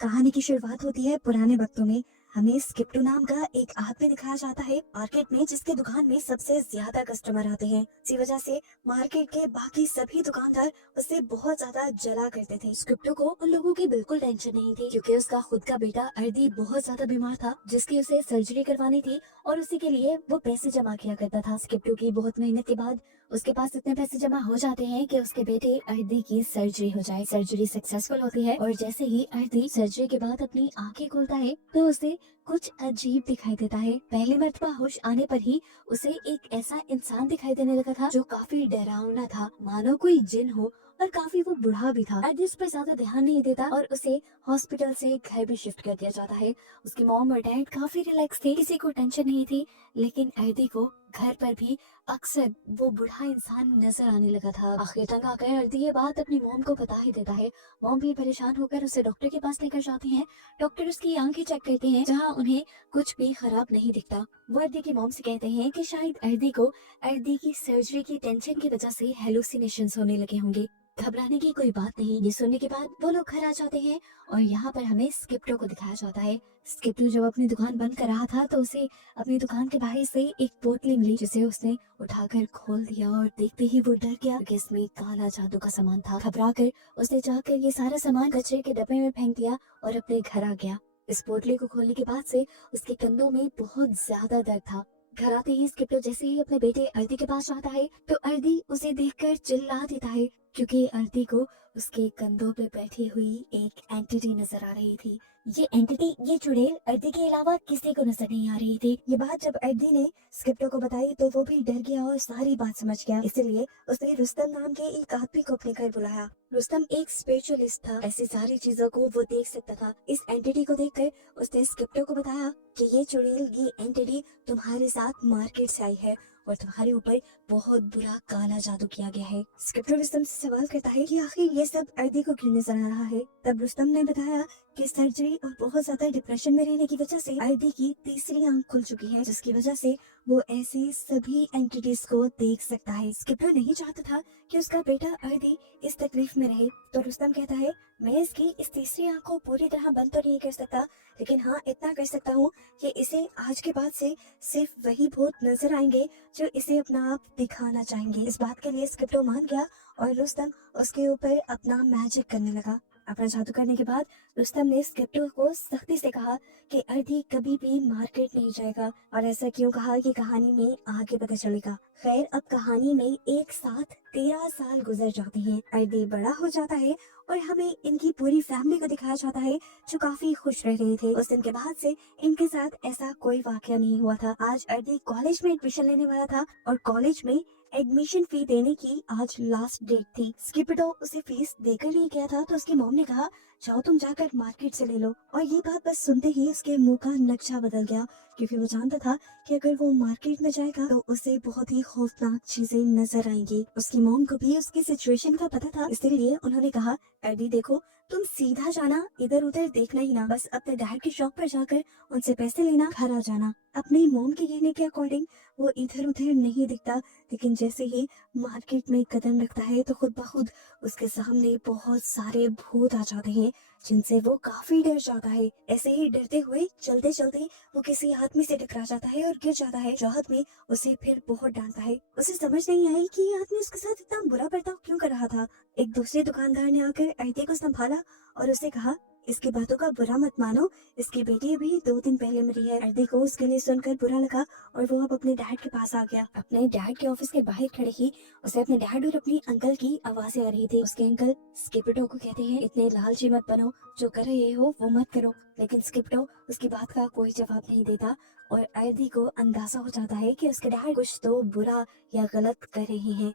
कहानी की शुरुआत होती है पुराने वक्तों में। हमें स्किप्टू नाम का एक आदमी दिखाया जाता है मार्केट में, जिसके दुकान में सबसे ज्यादा कस्टमर आते हैं। इसी वजह से मार्केट के बाकी सभी दुकानदार उससे बहुत ज्यादा जला करते थे। स्किप्टू को उन लोगों की बिल्कुल टेंशन नहीं थी, क्योंकि उसका खुद का बेटा अर्दी बहुत ज्यादा बीमार था, जिसकी उसे सर्जरी करवानी थी और उसी के लिए वो पैसे जमा किया करता था। स्किप्टू की बहुत मेहनत के बाद उसके पास इतने पैसे जमा हो जाते हैं कि उसके बेटे अर्दी की सर्जरी हो जाए। सर्जरी सक्सेसफुल होती है और जैसे ही अर्दी सर्जरी के बाद अपनी आंखें खोलता है तो उसे कुछ अजीब दिखाई देता है। पहली मर्तबा होश आने पर ही उसे एक ऐसा इंसान दिखाई देने लगा था जो काफी डरावना था, मानो कोई जिन हो, और काफी वो बूढ़ा भी था। अर्दी उस पर ज्यादा ध्यान नहीं देता और उसे हॉस्पिटल से घर भी शिफ्ट कर दिया जाता है। उसकी मॉम और डैड काफी रिलैक्स थे, किसी को टेंशन नहीं थी, लेकिन अर्दी को घर पर भी अक्सर वो बूढ़ा इंसान नजर आने लगा था। आखिर तंग आकर अर्दी ये बात अपनी मॉम को बता ही देता है। मॉम भी परेशान होकर उसे डॉक्टर के पास लेकर जाती हैं। डॉक्टर उसकी आंखें चेक करते हैं, जहां उन्हें कुछ भी खराब नहीं दिखता। वो अर्दी की मॉम से कहते हैं कि शायद अर्दी को अर्दी की सर्जरी की टेंशन की वजह से हेलुसिनेशंस होने लगे होंगे। घबराने की कोई बात नहीं। ये सुनने के बाद वो लोग घर आ जाते हैं और यहाँ पर हमें स्किप्टो को दिखाया जाता है। स्किप्टो जब अपनी दुकान बंद कर रहा था तो उसे अपनी दुकान के बाहर से एक पोटली मिली, जिसे उसने उठाकर खोल दिया और देखते ही वो डर गया, क्योंकि इसमें काला जादू का सामान था। घबराकर उसने जाकर ये सारा सामान कचरे के डब्बे में फेंक दिया और अपने घर आ गया। इस पोटली को खोलने के बाद से उसके कंधों में बहुत ज्यादा दर्द था। घर आते ही स्किप्टो जैसे ही अपने बेटे अर्दी के पास जाता है तो अर्दी उसे देखकर चिल्ला देता है, क्योंकि अर्दी को उसके कंधों पे बैठी हुई एक एंटिटी नजर आ रही थी। ये एंटिटी, ये चुड़ैल अर्दी के अलावा किसी को नजर नहीं आ रही थी। ये बात जब अर्दी ने स्किप्टो को बताई तो वो भी डर गया और सारी बात समझ गया। इसलिए उसने रुस्तम नाम के एक आदमी को अपने घर बुलाया। रुस्तम एक स्पिरिचुअलिस्ट था, ऐसी सारी चीजों को वो देख सकता था। इस एंटिटी को देखकर उसने स्किप्टो को बताया कि ये चुड़ैल, ये एंटिटी तुम्हारे साथ मार्केट से आई है और तुम्हारे ऊपर बहुत बुरा काला जादू किया गया है। स्किप्टो रुस्तम से सवाल करता है कि आखिर ये सब अर्दी को क्यों नजर आ रहा है। तब रुस्तम ने बताया कि सर्जरी और बहुत ज्यादा डिप्रेशन में रहने की वजह से अर्दी की तीसरी आंख खुल चुकी है, जिसकी वजह से वो ऐसी सभी एंटिटीज को देख सकता है। स्किप्टो नहीं चाहता था कि उसका बेटा अर्दी इस तकलीफ में रहे, तो रुस्तम कहता है, मैं इसकी इस तीसरी आंख को पूरी तरह बंद तो नहीं कर सकता, लेकिन हाँ इतना कर सकता हूँ कि इसे आज के बाद से सिर्फ वही भूत नजर आएंगे जो इसे अपना आप दिखाना चाहेंगे। इस बात के लिए स्किप्टो मान गया और रुस्तम उसके ऊपर अपना मैजिक करने लगा। अपना जादू करने के बाद रुस्तम ने स्किप्टो को सख्ती से कहा कि अर्दी कभी भी मार्केट नहीं जाएगा, और ऐसा क्यों कहा कि कहानी में आगे पता चलेगा। खैर, अब कहानी में एक साथ 13 साल गुजर जाते हैं। अर्दी बड़ा हो जाता है और हमें इनकी पूरी फैमिली को दिखाया जाता है, जो काफी खुश रह रहे थे। उस दिन के बाद से इनके साथ ऐसा कोई वाकया नहीं हुआ था। आज अर्दी कॉलेज में एडमिशन लेने वाला था और कॉलेज में एडमिशन फी देने की आज लास्ट डेट थी। स्किप्टो उसे फीस देकर नहीं गया था, तो उसकी मॉम ने कहा, जाओ तुम जाकर मार्केट से ले लो। और ये बात बस सुनते ही उसके मुंह का नक्शा बदल गया, क्योंकि वो जानता था कि अगर वो मार्केट में जाएगा तो उसे बहुत ही खौफनाक चीजें नजर आएंगी। उसकी मॉम को भी उसकी सिचुएशन का पता था, इसीलिए उन्होंने कहा, अर्दी देखो, तुम सीधा जाना, इधर उधर देखना ही ना, बस अपने डैड की शॉप पर जाकर उनसे पैसे लेना, घर आ जाना। अपनी मॉम के कहने के अकॉर्डिंग वो इधर उधर नहीं दिखता, लेकिन जैसे ही मार्केट में कदम रखता है तो खुद ब खुद उसके सामने बहुत सारे भूत आ जाते हैं, जिनसे वो काफी डर जाता है। ऐसे ही डरते हुए चलते चलते वो किसी आदमी से टकरा जाता है और गिर जाता है, जो आदमी उसे फिर बहुत डांटता है। उसे समझ नहीं आई कि ये आदमी उसके साथ इतना बुरा बर्ताव क्यों कर रहा था। एक दूसरे दुकानदार ने आकर अर्दी को संभाला और उसे कहा, इसकी बातों का बुरा मत मानो, इसकी बेटी अभी 2 दिन पहले मरी है। अर्दी को उसके लिए सुनकर बुरा लगा और वो अब अपने डैड के पास आ गया। अपने डैड के ऑफिस के बाहर खड़े ही उसे अपने डैड और अपनी अंकल की आवाजें आ रही थी। उसके अंकल स्किप्टो को कहते हैं, इतने लालची मत बनो, जो कर रहे हो वो मत करो। लेकिन स्किप्टो उसकी बात का कोई जवाब नहीं देता और अर्दी को अंदाजा हो जाता है कि उसके डैड कुछ तो बुरा या गलत कर रहे हैं।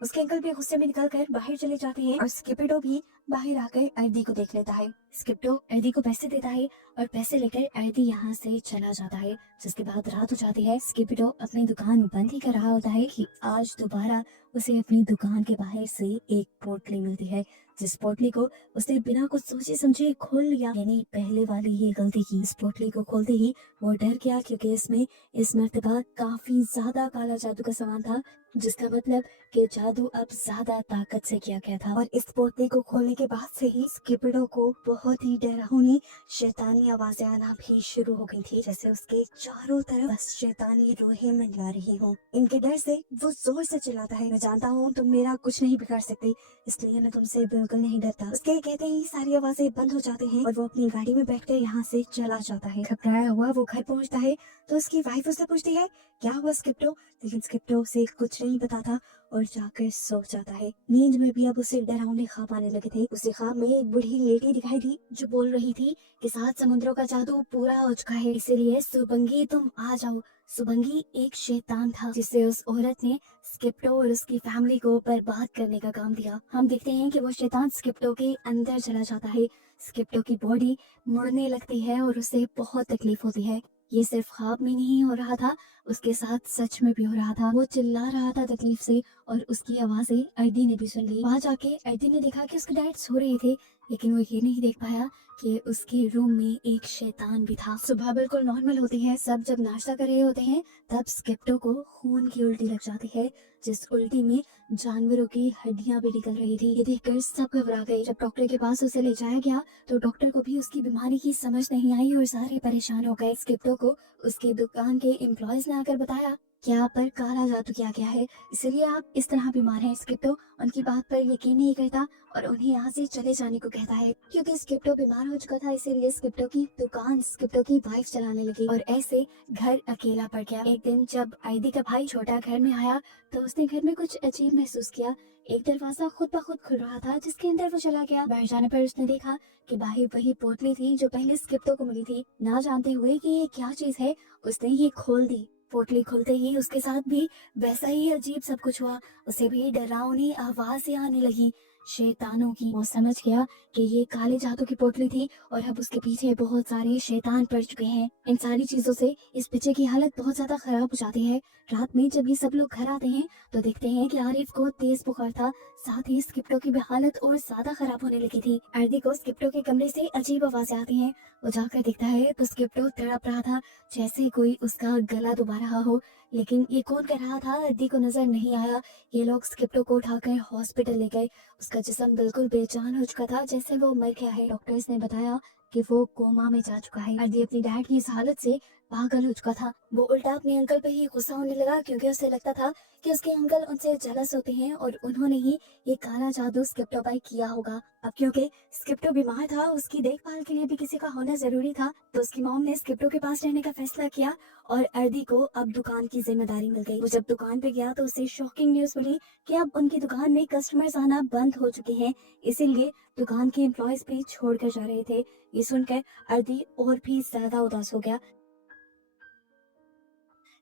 उसके अंकल भी गुस्से में निकलकर बाहर चले जाते हैं और स्किप्टो भी बाहर आकर अर्दी को देख लेता है। स्किप्टो अर्दी को पैसे देता है और पैसे लेकर अर्दी यहाँ से चला जाता है। जिसके बाद रात हो जाती है। स्किप्टो अपनी दुकान बंद ही कर रहा होता है कि आज दोबारा उसे अपनी दुकान के बाहर से एक पोटली मिलती है, जिस पोटली को उसने बिना कुछ सोचे समझे खोल लिया, यानी पहले वाली ही गलती की। इस पोटली को खोलते ही वो डर गया, क्योंकि इसमें इस मर्तबा काफी ज्यादा काला जादू का सामान था, जिसका मतलब कि जादू अब ज्यादा ताकत से किया गया था। और इस पोटली को खोलने के बाद से ही स्किपिडो को बहुत ही डरावनी शैतानी आवाजें आना भी शुरू हो गई थी, जैसे उसके चारों तरफ बस शैतानी रूहें मंडरा रही हों। इनके डर से वो जोर से चिल्लाता है, मैं जानता हूँ तुम मेरा कुछ नहीं बिगाड़ सकती, इसलिए मैं तुमसे बिल्कुल नहीं डरता। उसके कहते ही सारी आवाजें बंद हो जाती हैं और वो अपनी गाड़ी में बैठकर यहाँ से चला जाता है। घबराया हुआ वो घर पहुँचता है तो उसकी वाइफ उससे पूछती है, क्या हुआ स्किप्टो? लेकिन स्किप्टो उसे कुछ नहीं बताता और जाकर सो जाता है। नींद में भी अब उसे डरावने ख्वाब आने लगे थे। उसे ख्वाब में एक बूढ़ी लेडी दिखाई दी जो बोल रही थी कि 7 समुद्रों का जादू पूरा हो चुका है, इसीलिए सुबंगी तुम आ जाओ। सुबंगी एक शैतान था जिससे उस औरत ने स्किप्टो और उसकी फैमिली को बर्बाद करने का काम दिया। हम देखते हैं कि वो शैतान स्किप्टो के अंदर चला जाता है। स्किप्टो की बॉडी मुड़ने लगती है और उसे बहुत तकलीफ होती है। ये सिर्फ ख्वाब में नहीं हो रहा था, उसके साथ सच में भी हो रहा था। वो चिल्ला रहा था तकलीफ से और उसकी आवाजें अर्दी ने भी सुन ली। वहाँ जाके अर्दी ने देखा कि उसके डैड सो रहे थे, लेकिन वो ये नहीं देख पाया कि उसके रूम में एक शैतान भी था। सुबह बिल्कुल नॉर्मल होती है, सब जब नाश्ता कर रहे होते हैं तब स्किप्टो को खून की उल्टी लग जाती है, जिस उल्टी में जानवरों की हड्डियां भी निकल रही थी। ये देखकर सब घबरा गए। जब डॉक्टर के पास उसे ले जाया गया तो डॉक्टर को भी उसकी बीमारी की समझ नहीं आई और सारे परेशान हो गए। स्किप्टो को उसके दुकान के एम्प्लॉयज ने आकर बताया कि आप पर काला जादू किया गया है, इसलिए आप इस तरह बीमार हैं। स्किप्टो उनकी बात पर यकीन नहीं करता और उन्हें यहाँ से चले जाने को कहता है। क्योंकि स्किप्टो बीमार हो चुका था, इसीलिए स्किप्टो की दुकान स्किप्टो की वाइफ चलाने लगी और ऐसे घर अकेला पड़ गया। एक दिन जब आईदी का भाई छोटा घर में आया तो उसने घर में कुछ अजीब महसूस किया। एक दरवाजा खुद ब खुद खुल रहा था, जिसके अंदर वो चला गया। बाहर जाने पर उसने देखा कि बाहर वही पोटली थी जो पहले स्किप्टो को मिली थी। ना जानते हुए कि ये क्या चीज है, उसने ये खोल दी। पोटली खुलते ही उसके साथ भी वैसा ही अजीब सब कुछ हुआ। उसे भी डरावनी आवाजें आने लगी शैतानों की। वो समझ गया कि ये काले जादू की पोटली थी और अब उसके पीछे बहुत सारे शैतान पड़ चुके हैं। इन सारी चीजों से इस बच्चे की हालत बहुत ज्यादा खराब हो जाती है। रात में जब ये सब लोग घर आते हैं तो देखते हैं कि आरिफ को तेज बुखार था, साथ ही स्किप्टो की भी हालत और ज्यादा खराब होने लगी थी। अर्दी को स्किप्टो के कमरे से अजीब आवाजें आती हैं। वो जाकर देखता है तो स्किप्टो तड़प रहा था, जैसे कोई उसका गला दबा रहा हो। लेकिन ये कौन कर रहा था अर्दी को नजर नहीं आया। ये लोग स्किप्टो को उठाकर हॉस्पिटल ले गए। उसका जिस्म बिल्कुल बेजान हो चुका था, जैसे वो मर गया है। डॉक्टर्स ने बताया कि वो कोमा में जा चुका है। अर्दी अपनी डैड की इस हालत से पागल हो चुका था। वो उल्टा अपने अंकल पे ही गुस्सा होने लगा, क्योंकि उसे लगता था कि उसके अंकल उनसे जेलस होते हैं और उन्होंने ही ये काला जादू स्किप्टो पर किया होगा। अब क्योंकि स्किप्टो बीमार था, उसकी देखभाल के लिए भी किसी का होना जरूरी था, तो उसकी मॉम ने स्किप्टो के पास रहने का फैसला किया और अर्दी को अब दुकान की जिम्मेदारी मिल गई। वो जब दुकान पे गया तो उसे शॉकिंग न्यूज मिली कि अब उनकी दुकान में कस्टमर्स आना बंद हो चुके हैं, इसीलिए दुकान के एम्प्लॉयज भी छोड़कर जा रहे थे। ये सुनकर अर्दी और भी ज्यादा उदास हो गया।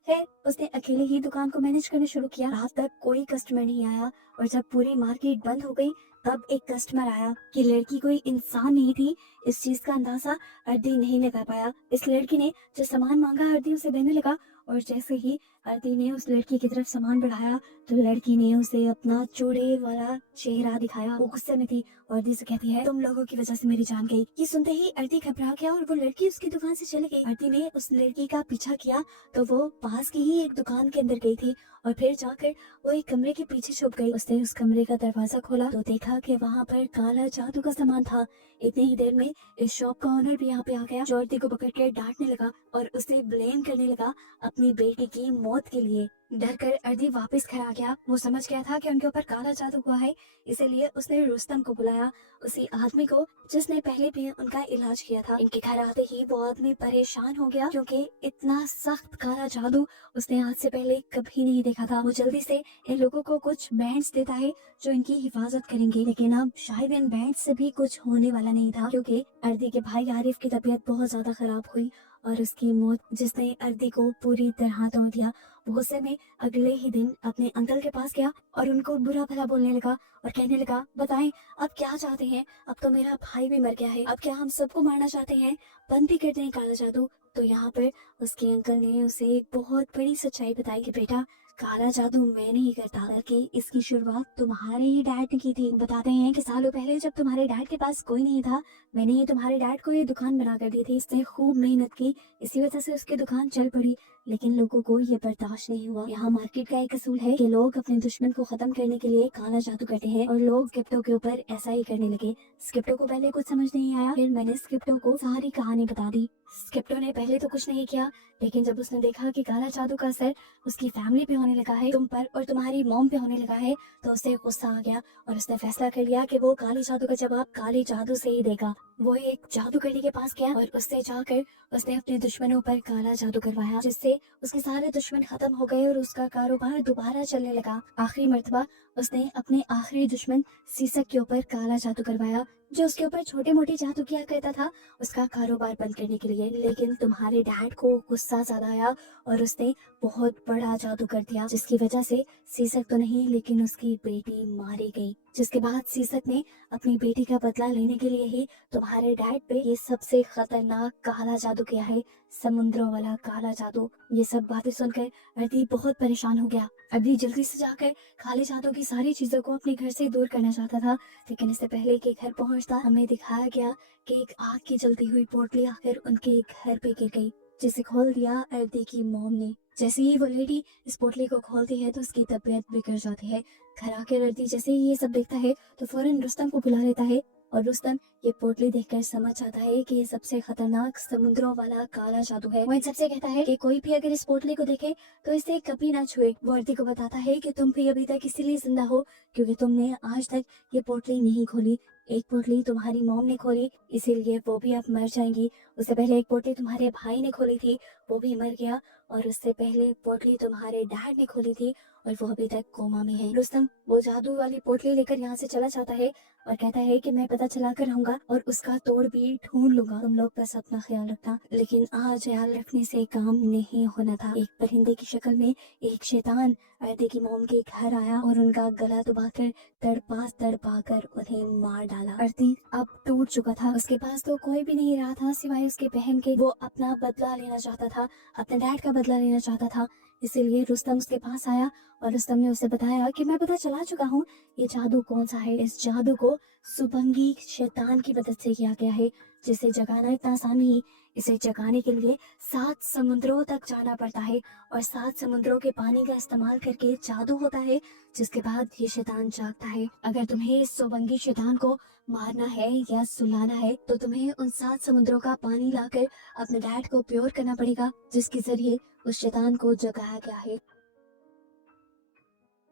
फिर उसने अकेले ही दुकान को मैनेज करना शुरू किया। रात तक कोई कस्टमर नहीं आया और जब पूरी मार्केट बंद हो गई तब एक कस्टमर आया। कि लड़की कोई इंसान नहीं थी, इस चीज का अंदाजा अर्दी नहीं लगा पाया। इस लड़की ने जो सामान मांगा अर्दी उसे देने लगा और जैसे ही अर्दी ने उस लड़की की तरफ सामान बढ़ाया तो लड़की ने उसे अपना चूड़े वाला चेहरा दिखाया। वो गुस्से में थी और अर्दी से कहती है, तुम लोगों की वजह से मेरी जान गई। ये सुनते ही अर्दी घबरा गया और वो लड़की उसकी दुकान से चली गई। अर्दी ने उस लड़की का पीछा किया तो वो पास की ही एक दुकान के अंदर गई थी और फिर जाकर वो एक कमरे के पीछे छुप गई। उसने उस कमरे का दरवाजा खोला तो देखा कि वहाँ पर काला जादू का सामान था। इतनी ही देर में इस शॉप का ओनर भी यहाँ पे आ गया, जो अर्दी को पकड़ कर डांटने लगा और उसे ब्लेम करने लगा अपनी बेटी की मौत के लिए। डर कर अर्दी वापस घर आ गया। वो समझ गया था कि उनके ऊपर काला जादू हुआ है, इसीलिए उसने रुस्तम को बुलाया, उसी आदमी को जिसने पहले भी उनका इलाज किया था। इनके घर आते ही वो आदमी परेशान हो गया, क्योंकि इतना सख्त काला जादू उसने आज से पहले कभी नहीं देखा था। वो जल्दी से इन लोगों को कुछ बैंड्स देता है जो इनकी हिफाजत करेंगे, लेकिन अब शायद इन बैंड से भी कुछ होने वाला नहीं था, क्योंकि अर्दी के भाई आरिफ की तबीयत बहुत ज्यादा खराब हुई और उसकी मौत जिसने अर्दी को पूरी तरह तोड़ दिया। वो गुस्से में अगले ही दिन अपने अंकल के पास गया और उनको बुरा भला बोलने लगा और कहने लगा, बताएं अब क्या चाहते हैं, अब तो मेरा भाई भी मर गया है, अब क्या हम सबको मारना चाहते हैं, बंद भी कर दें काला जादू। तो यहाँ पर उसके अंकल ने उसे एक बहुत बड़ी सच्चाई बताई कि बेटा, काला जादू मैं नहीं करता, बल्कि इसकी शुरुआत तुम्हारे ही डैड ने की थी। बताते हैं कि सालों पहले जब तुम्हारे डैड के पास कोई नहीं था, मैंने ही तुम्हारे डैड को ये दुकान बना कर दी थी। इसने खूब मेहनत की, इसी वजह से उसकी दुकान चल पड़ी। लेकिन लोगों को ये बर्दाश्त नहीं हुआ। यहाँ मार्केट का एक असूल है कि लोग अपने दुश्मन को खत्म करने के लिए काला जादू करते हैं, और लोग स्क्रिप्टो के ऊपर ऐसा ही करने लगे। स्क्रिप्टो को पहले कुछ समझ नहीं आया, फिर मैंने स्क्रिप्टो को सारी कहानी बता दी। स्क्रिप्टो ने पहले तो कुछ नहीं किया, लेकिन जब उसने देखा कि काला जादू का असर उसकी फैमिली पे होने लगा है, तुम पर और तुम्हारी मॉम पे होने लगा है, तो उसे गुस्सा आ गया और उसने फैसला कर लिया कि वो काले जादू का जवाब काले जादू से ही देगा। वो एक जादूगरी के पास गया और उससे जाकर उसने अपने दुश्मनों पर काला जादू करवाया, जिससे उसके सारे दुश्मन खत्म हो गए और उसका कारोबार दोबारा चलने लगा। आखिरी मर्तबा उसने अपने आखिरी दुश्मन सीसक के ऊपर काला जादू करवाया, जो उसके ऊपर छोटे मोटे जादू किया करता था उसका कारोबार बंद करने के लिए। लेकिन तुम्हारे डैड को गुस्सा ज्यादा आया और उसने बहुत बड़ा जादू कर दिया, जिसकी वजह से सीसक तो नहीं लेकिन उसकी बेटी मारी गई। जिसके बाद सीसक ने अपनी बेटी का बदला लेने के लिए ही तुम्हारे डैड पे ये सबसे खतरनाक काला जादू किया है, समुद्रों वाला काला जादू। ये सब बातें सुनकर अर्दी बहुत परेशान हो गया। अर्दी जल्दी से जाकर काले जादू की सारी चीजों को अपने घर से दूर करना चाहता था, लेकिन इससे पहले कि घर पहुंचता हमें दिखाया गया कि एक आग की जलती हुई पोटली आकर उनके घर पे गिर गई, जिसे खोल दिया अर्दी की मॉम ने। जैसे ही वो लेडी इस पोटली को खोलती है तो उसकी तबीयत बिगड़ जाती है। घर आकर अर्दी जैसे ही ये सब देखता है तो फौरन रुस्तम को बुला लेता है, और रुस्तम ये पोटली देखकर समझ जाता है कि ये सबसे खतरनाक समुद्रों वाला काला जादू है। वो इन सबसे कहता है कि कोई भी अगर इस पोटली को देखे तो इसे कभी ना छुए। वो अर्दी को बताता है कि तुम भी अभी तक इसीलिए जिंदा हो क्योंकि तुमने आज तक ये पोटली नहीं खोली। एक पोटली तुम्हारी मॉम ने खोली, इसीलिए वो भी अब मर जाएंगी। उससे पहले एक पोटली तुम्हारे भाई ने खोली थी, वो भी मर गया। और उससे पहले पोटली तुम्हारे डैड ने खोली थी और वो अभी तक कोमा में है। रुस्तम वो जादू वाली पोटली लेकर यहाँ से चला जाता है और कहता है कि मैं पता चला कर रहूंगा और उसका तोड़ भी ढूंढ लूंगा, तुम लोग बस अपना ख्याल रखना। लेकिन आज ख्याल रखने से काम नहीं होना था। एक परिंदे की शक्ल में एक शैतान अर्दी की मॉम के घर आया और उनका गला दबाकर तड़पा कर उन्हें मार डाला। अर्दी अब टूट चुका था, उसके पास तो कोई भी नहीं रहा था सिवाय उसके बहन के। वो अपना बदला लेना चाहता था, अपने डैड का बदला लेना चाहता था। इसीलिए रुस्तम उसके पास आया और रुस्तम ने उसे बताया कि मैं पता चला चुका हूँ ये जादू कौन सा है। इस जादू को सुबंगी शैतान की मदद से किया गया है, जिसे जगाना इतना आसान नहीं। इसे जगाने के लिए 7 समुद्रों तक जाना पड़ता है और 7 समुद्रों के पानी का इस्तेमाल करके जादू होता है, जिसके बाद ये शैतान जागता है। अगर तुम्हें इस सोबंगी शैतान को मारना है या सुलाना है तो तुम्हें उन 7 समुद्रों का पानी लाकर अपने डैड को प्योर करना पड़ेगा, जिसके जरिए उस शैतान को जगाया गया है।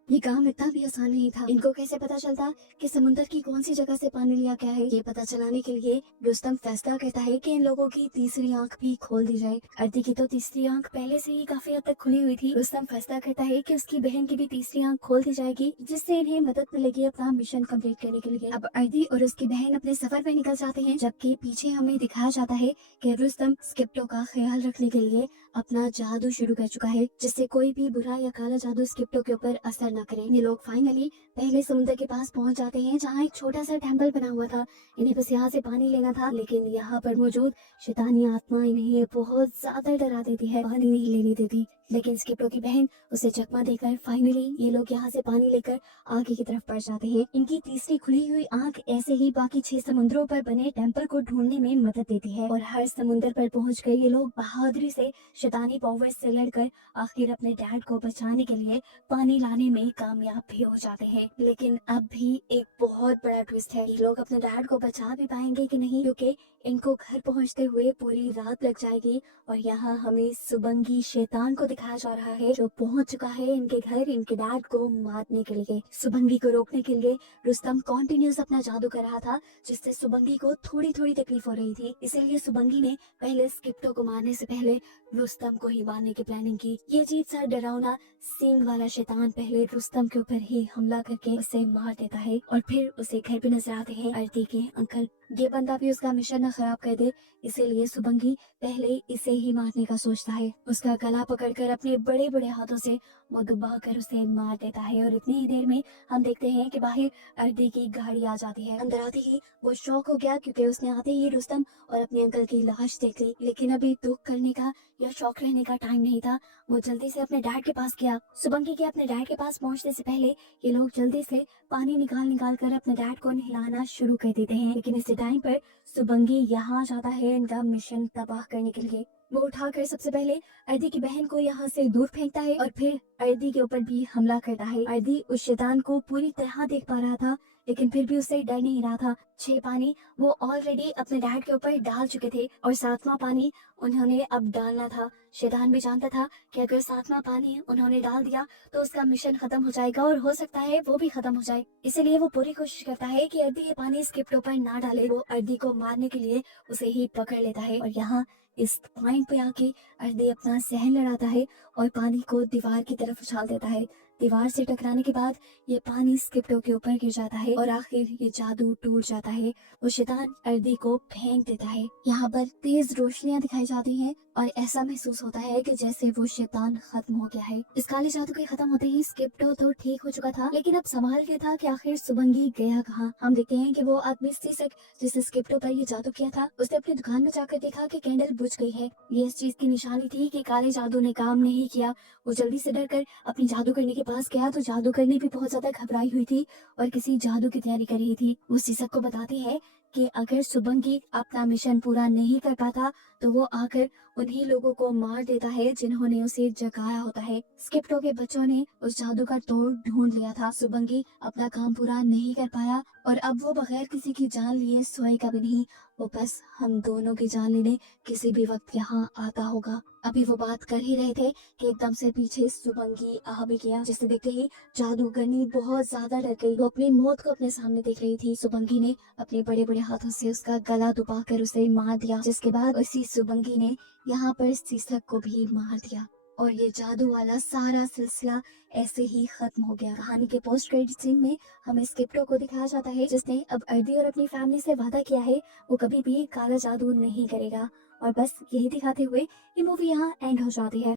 ये काम इतना भी आसान नहीं था। इनको कैसे पता चलता कि समुद्र की कौन सी जगह से पानी लिया गया है? ये पता चलाने के लिए रुस्तम फैसला करता है कि इन लोगों की तीसरी आंख भी खोल दी जाए। अर्दी की तो तीसरी आंख पहले से ही काफी हद तक खुली हुई थी। रुस्तम फैसला करता है कि उसकी बहन की भी तीसरी आंख खोल दी जाएगी, जिससे इन्हें मदद मिलेगी अपना मिशन कंप्लीट करने के लिए। अब अर्दी और उसकी बहन अपने सफर पे निकल जाते हैं, जबकि पीछे हमें दिखाया जाता है कि रुस्तम स्क्रिप्टो का ख्याल रखने के लिए अपना जादू शुरू कर चुका है, जिससे कोई भी बुरा या काला जादू स्क्रिप्टो के ऊपर असर न करे। ये लोग फाइनली पहले समुद्र के पास पहुंच जाते हैं, जहाँ एक छोटा सा टेम्पल बना हुआ था। इन्हें बस यहाँ से पानी लेना था, लेकिन यहाँ पर मौजूद शैतानी आत्मा इन्हें बहुत ज्यादा डरा देती है, पानी नहीं लेने देती। लेकिन स्क्रिप्टो की बहन उसे चकमा देकर फाइनली ये लोग यहाँ से पानी लेकर आगे की तरफ बढ़ जाते हैं। इनकी तीसरी खुली हुई आंख ऐसे ही बाकी 6 समुद्रों पर बने टेम्पल को ढूंढने में मदद देती है, और हर समुद्र पर पहुंच कर ये लोग बहादुरी से शैतानी पावर्स से लड़कर आखिर अपने डैड को बचाने के लिए पानी लाने में कामयाब भी हो जाते हैं। लेकिन अब भी एक बहुत बड़ा ट्विस्ट है, ये लोग अपने डैड को बचा भी पाएंगे कि नहीं, क्योंकि इनको घर पहुंचते हुए पूरी रात लग जाएगी। और यहाँ हमें सुबंगी शैतान को दिखाया जा रहा है, जो पहुंच चुका है इनके घर इनके डैड को मारने के लिए। सुबंगी को रोकने के लिए रुस्तम कॉन्टिन्यूस अपना जादू कर रहा था, जिससे सुबंगी को थोड़ी थोड़ी तकलीफ हो रही थी। इसीलिए सुबंगी ने पहले स्क्रिप्टो को मारने से पहले रुस्तम को ही मारने की प्लानिंग की। ये अजीब सा डरावना सींग वाला शैतान पहले रुस्तम के ऊपर ही हमला करके उसे मार देता है, और फिर उसे घर पे नजर आते हैं अर्दी के अंकल। ये बंदा भी उसका मिशन न खराब कर दे, इसीलिए सुबंगी पहले इसे ही मारने का सोचता है। उसका गला पकड़कर अपने बड़े बड़े हाथों से वो दबाकर उसे मार देता है, और इतनी ही देर में हम देखते हैं कि बाहर अर्दी की गाड़ी आ जाती है। अंदर आते ही वो शॉक हो गया, क्योंकि उसने आते ही रुस्तम और अपने अंकल की लाश देख ली। लेकिन अभी दुख करने का या शौक रहने का टाइम नहीं था। वो जल्दी से अपने डैड के पास गया था। सुबंगी के अपने डैड के पास पहुंचने से पहले ये लोग जल्दी से पानी निकाल निकाल कर अपने डैड को नहलाना शुरू कर देते हैं, लेकिन इसी टाइम पर सुबंगी यहाँ जाता है इनका मिशन तबाह करने के लिए। वो उठाकर सबसे पहले अर्दी की बहन को यहाँ से दूर फेंकता है और फिर अर्दी के ऊपर भी हमला करता है। अर्दी उस शैतान को पूरी तरह देख पा रहा था, लेकिन फिर भी उससे डर नहीं रहा था। 6 पानी वो ऑलरेडी अपने डैड के ऊपर डाल चुके थे और 7वां पानी उन्होंने अब डालना था। शैतान भी जानता था कि अगर 7वां पानी उन्होंने डाल दिया तो उसका मिशन खत्म हो जाएगा और हो सकता है वो भी खत्म हो जाए। इसलिए वो पूरी कोशिश करता है कि अर्दी ये पानी स्किप्टो पर ना डाले। वो अर्दी को मारने के लिए उसे ही पकड़ लेता है और यहाँ इस पॉइंट पे आके अर्दी अपना सहन लड़ाता है और पानी को दीवार की तरफ उछाल देता है। दीवार से टकराने के बाद ये पानी स्किप्टो के ऊपर गिर जाता है और आखिर ये जादू टूट जाता है। वो शैतान अर्दी को फेंक देता है। यहाँ पर तेज रोशनियां दिखाई जाती हैं और ऐसा महसूस होता है कि जैसे वो शैतान खत्म हो गया है। इस काले जादू के खत्म होते ही स्किप्टो तो ठीक हो चुका था, लेकिन अब सवाल ये था कि आखिर सुबंगी गया कहाँ। हम देखते हैं कि वो आदमी सीसक जिसने स्किप्टो पर ये जादू किया था, उसने अपनी दुकान में जाकर देखा कि कैंडल बुझ गई है। ये इस चीज की निशानी थी कि काले जादू ने काम नहीं किया। वो जल्दी से डर कर अपनी जादूगरनी के पास गया तो जादूगरनी भी बहुत ज्यादा घबराई हुई थी और किसी जादू की तैयारी कर रही थी। वो सीसक को बताती है कि अगर सुबंगी अपना मिशन पूरा नहीं कर पाता तो वो आकर उन्हीं लोगों को मार देता है जिन्होंने उसे जगाया होता है। स्किप्टो के बच्चों ने उस जादू का तोड़ ढूंढ लिया था। सुबंगी अपना काम पूरा नहीं कर पाया और अब वो बगैर किसी की जान लिए सोएगा भी नहीं। वो बस हम दोनों की जान लेने किसी भी वक्त यहाँ आता होगा। अभी वो बात कर ही रहे थे कि एकदम से पीछे सुबंगी आ भी गया, जिसे देखते ही जादूगरनी बहुत ज्यादा डर गई। वो अपनी मौत को अपने सामने देख रही थी। सुबंगी ने अपने बड़े बड़े हाथों से उसका गला दबाकर उसे मार दिया, जिसके बाद उसी सुबंगी ने यहाँ पर सीसक को भी मार दिया और ये जादू वाला सारा सिलसिला ऐसे ही खत्म हो गया। कहानी के पोस्ट क्रेडिट सीन में हमें स्किप्टो को दिखाया जाता है, जिसने अब अर्दी और अपनी फैमिली से वादा किया है वो कभी भी काला जादू नहीं करेगा। और बस यही दिखाते हुए ये मूवी यहाँ एंड हो जाती है।